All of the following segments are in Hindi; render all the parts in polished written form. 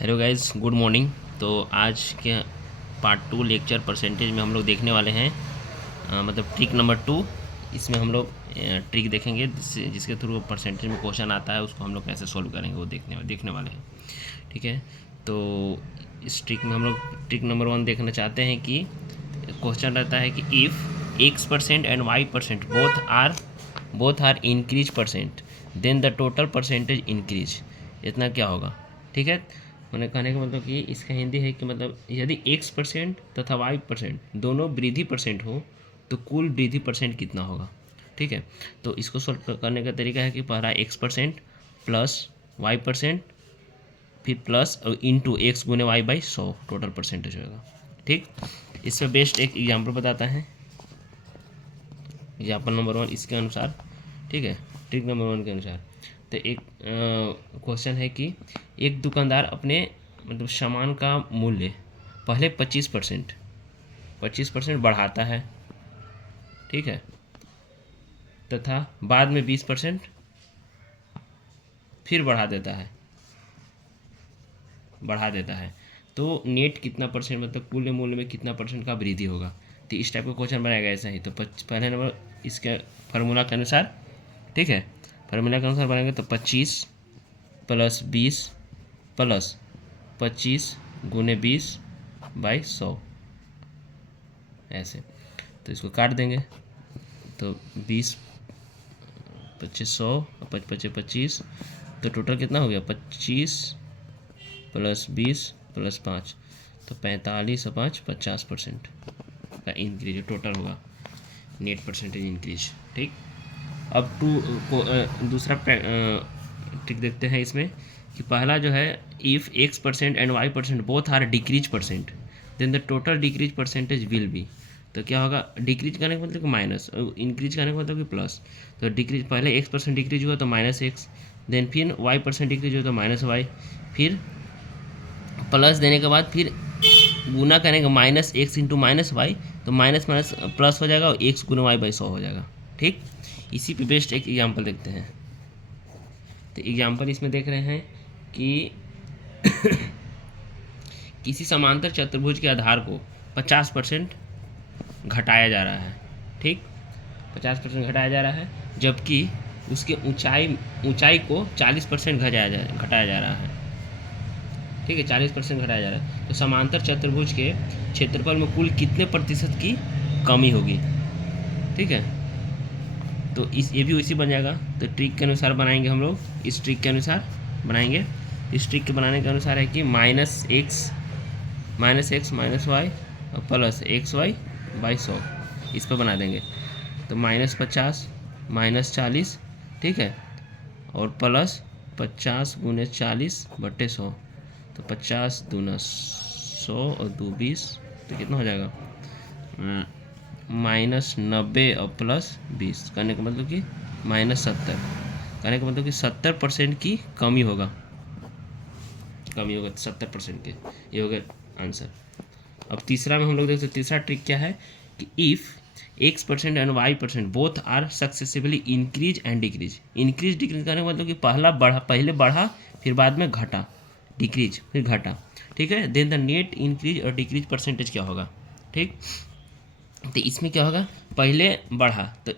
Hello guys, good morning. तो आज के पार्ट 2 लेक्चर परसेंटेज में हम लोग देखने वाले हैं मतलब ट्रिक नंबर 2। इसमें हम लोग ट्रिक देखेंगे जिसके थ्रू परसेंटेज में क्वेश्चन आता है, उसको हम लोग कैसे सॉल्व करेंगे वो देखने वाले हैं। ठीक है, तो इस ट्रिक में हम लोग ट्रिक नंबर 1 देखना चाहते हैं कि क्वेश्चन रहता है कि if x% and y% both are increase percent then the total percentage increase. इतना क्या होगा? ठीक है, मैंने कहने का मतलब कि इसका हिंदी है कि मतलब यदि x% तथा y% दोनों वृद्धि परसेंट हो तो कुल वृद्धि परसेंट कितना होगा। ठीक है, तो इसको सॉल्व करने का तरीका है कि पहला x% प्लस y% फिर प्लस इंटू एक्स गुने वाई बाई 100 टोटल परसेंटेज होगा। ठीक, इसमें बेस्ट एक एग्जाम्पल बताता है, एग्जाम्पल नंबर 1 इसके अनुसार। ठीक है, ट्रिक नंबर 1 के अनुसार। तो एक क्वेश्चन है कि एक दुकानदार अपने मतलब सामान का मूल्य पहले 25% बढ़ाता है। ठीक है, तथा बाद में 20% फिर बढ़ा देता है तो नेट कितना परसेंट मतलब कुल मूल्य में कितना परसेंट का वृद्धि होगा। तो इस टाइप का क्वेश्चन बनाएगा ऐसा ही। तो पहले नंबर इसके फार्मूला के अनुसार, ठीक है, फार्मूला के अनुसार बनाएंगे तो 25 प्लस 20 प्लस 25 गुने 20 बाई 100 ऐसे। तो इसको काट देंगे तो 20 25 100 और 25 25, तो टोटल कितना हो गया 25 प्लस 20 प्लस 5, तो 45 और 5 50% का इंक्रीज टोटल होगा, नेट परसेंटेज इंक्रीज। ठीक, अब दूसरा ट्रिक देखते हैं इसमें कि पहला जो है if x% and y% both are decrease percent then the total decrease percentage will be. तो क्या होगा, डिक्रीज करने का मतलब कि माइनस और इंक्रीज करने का मतलब कि प्लस। तो डिक्रीज पहले x% डिक्रीज हुआ तो -x, देन फिर y% डिक्रीज हुआ तो -y, फिर प्लस देने के बाद फिर गुना करेंगे -x इंटू -y, तो माइनस माइनस प्लस हो जाएगा और x गुना y बाई 100 हो जाएगा। ठीक, इसी पे बेस्ट एक एग्जांपल देखते हैं। तो एग्जांपल इसमें देख रहे हैं कि किसी समांतर चतुर्भुज के आधार को 50% घटाया जा रहा है। ठीक, 50% घटाया जा रहा है, जबकि उसके ऊंचाई को 40% घटाया जा रहा है। ठीक है, 40% घटाया जा रहा है। तो समांतर चतुर्भुज के क्षेत्रफल में कुल कितने प्रतिशत की कमी होगी। ठीक है, तो ये भी उसी बन जाएगा। तो ट्रिक के अनुसार बनाएंगे हम लोग, इस ट्रिक के अनुसार बनाएंगे। इस ट्रिक के बनाने के अनुसार है कि -x -y और प्लस xy बाई 100 इस पर बना देंगे। तो -50 -40, ठीक है, और प्लस 50 गुने 40 बटे 100, तो 50 दूना 100 और 2 20, तो कितना हो जाएगा -90 और प्लस 20 करने का मतलब कि -70 करने का मतलब कि 70% की कमी होगा 70% के। ये हो गया आंसर। अब तीसरा में हम लोग देखते हैं, तीसरा ट्रिक क्या है कि if x% and y% both are successively increase and decrease. Increase decrease करने का मतलब कि पहले बढ़ा फिर बाद में घटा, डिक्रीज फिर घटा। ठीक है, देन द नेट इंक्रीज और डिक्रीज परसेंटेज क्या होगा। ठीक, तो इसमें क्या होगा, पहले बढ़ा तो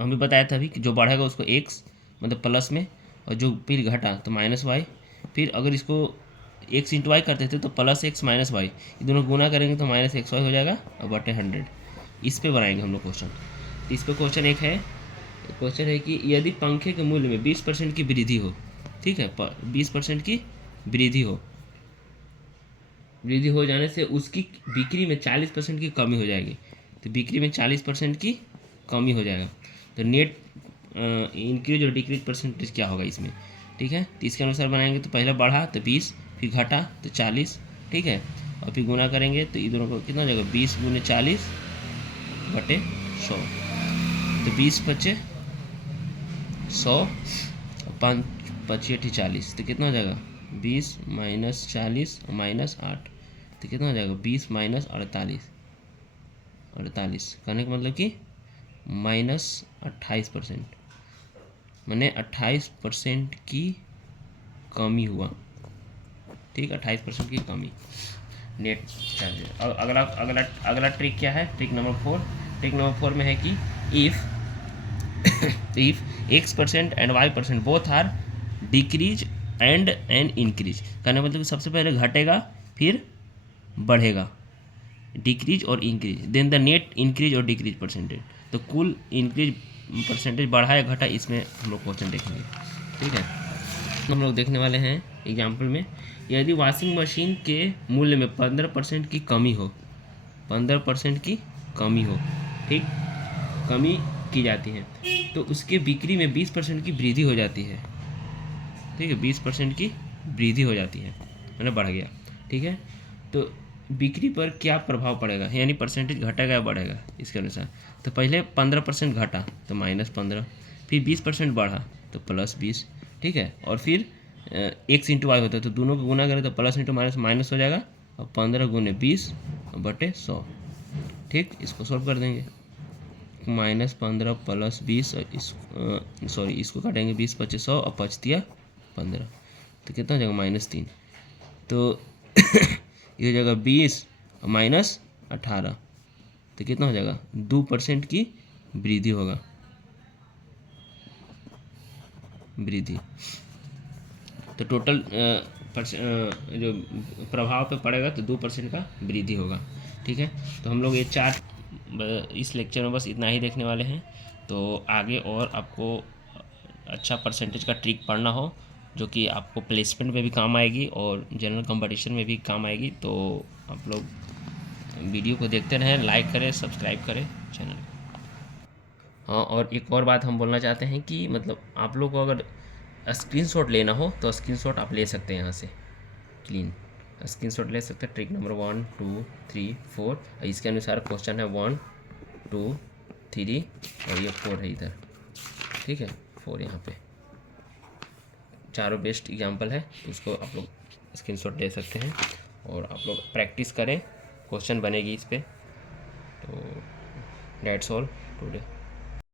हमें बताया था अभी कि जो बढ़ेगा उसको x मतलब प्लस में, और जो फिर घटा तो -y, फिर अगर इसको x इंटू वाई करते थे तो +x -y, ये दोनों गुना करेंगे तो -xy हो जाएगा और बटे 100। इस पे बनाएंगे हम लोग क्वेश्चन। तो इस पर क्वेश्चन है कि यदि पंखे के मूल्य में 20% की वृद्धि हो, ठीक है, 20% की वृद्धि हो जाने से उसकी बिक्री में 40% की कमी हो जाएगी। तो बिक्री में 40% की कमी हो जाएगा, तो नेट इंक्रीज और डिक्रीज परसेंटेज क्या होगा इसमें। ठीक है, तो इसके अनुसार बनाएंगे तो पहले बढ़ा तो 20, फिर घटा तो 40, ठीक है, और फिर गुना करेंगे तो ये दोनों को कितना हो जाएगा 20 गुने 40 बटे 100, तो 20 बचे 100 और 5 25 40, तो कितना हो जाएगा 20 माइनस 40 और -8, तो कितना हो जाएगा 20 माइनस 48 करने का मतलब कि -28%, मैंने 28% की कमी हुआ। ठीक, 28% की कमी नेट चार्जेस। और अगला अगला अगला ट्रिक क्या है, ट्रिक नंबर 4। ट्रिक नंबर 4 में है कि if X% and Y% both are decrease and an increase, कहने मतलब सबसे पहले घटेगा फिर बढ़ेगा, डिक्रीज और increase, then the net increase और डिक्रीज परसेंटेज। तो कुल इंक्रीज परसेंटेज बढ़ा या घटा, इसमें हम लोग क्वेश्चन देखेंगे। ठीक है, तो हम लोग देखने वाले हैं एग्जाम्पल में, यदि वॉशिंग मशीन के मूल्य में 15% की कमी हो, 15% की कमी हो, ठीक, कमी की जाती है, तो उसके बिक्री में 20% की वृद्धि हो जाती है। ठीक है, 20% की वृद्धि हो जाती है, मतलब बढ़ गया। ठीक है, तो बिक्री पर क्या प्रभाव पड़ेगा, यानी परसेंटेज घटेगा या बढ़ेगा इसके अनुसार। तो पहले 15% घटा तो -15, फिर 20% बढ़ा तो +20। ठीक है, और फिर X × Y होता है, तो दोनों को गुना करें तो प्लस इंटू माइनस माइनस हो जाएगा, और 15 × 20/100। ठीक, इसको सॉल्व कर देंगे, -15 + 20, सॉरी इसको काटेंगे 20 × 25 100 और 5 × 3 = 15, तो कितना हो जाएगा -3। तो ये हो जाएगा 20 और -18, तो कितना हो जाएगा 2% की वृद्धि होगा, वृद्धि। तो टोटल जो प्रभाव पे पड़ेगा तो 2% का वृद्धि होगा। ठीक है, तो हम लोग ये चार्ट इस लेक्चर में बस इतना ही देखने वाले हैं। तो आगे और आपको अच्छा परसेंटेज का ट्रिक पढ़ना हो, जो कि आपको प्लेसमेंट में भी काम आएगी और जनरल कंपटीशन में भी काम आएगी, तो आप लोग वीडियो को देखते रहें, लाइक करें, सब्सक्राइब करें चैनल को। हाँ, और एक और बात हम बोलना चाहते हैं कि मतलब आप लोग को अगर स्क्रीनशॉट लेना हो तो स्क्रीनशॉट आप ले सकते हैं, यहाँ से क्लीन स्क्रीनशॉट ले सकते हैं। ट्रिक नंबर 1 2 3 4, इसके अनुसार क्वेश्चन है 1 2 3 और ये 4 है इधर। ठीक है, 4 यहाँ पे चारों बेस्ट एग्जाम्पल है, तो उसको आप लोग स्क्रीनशॉट ले सकते हैं और आप लोग प्रैक्टिस करें, क्वेश्चन बनेगी इस पर। तो दैट्स ऑल टुडे।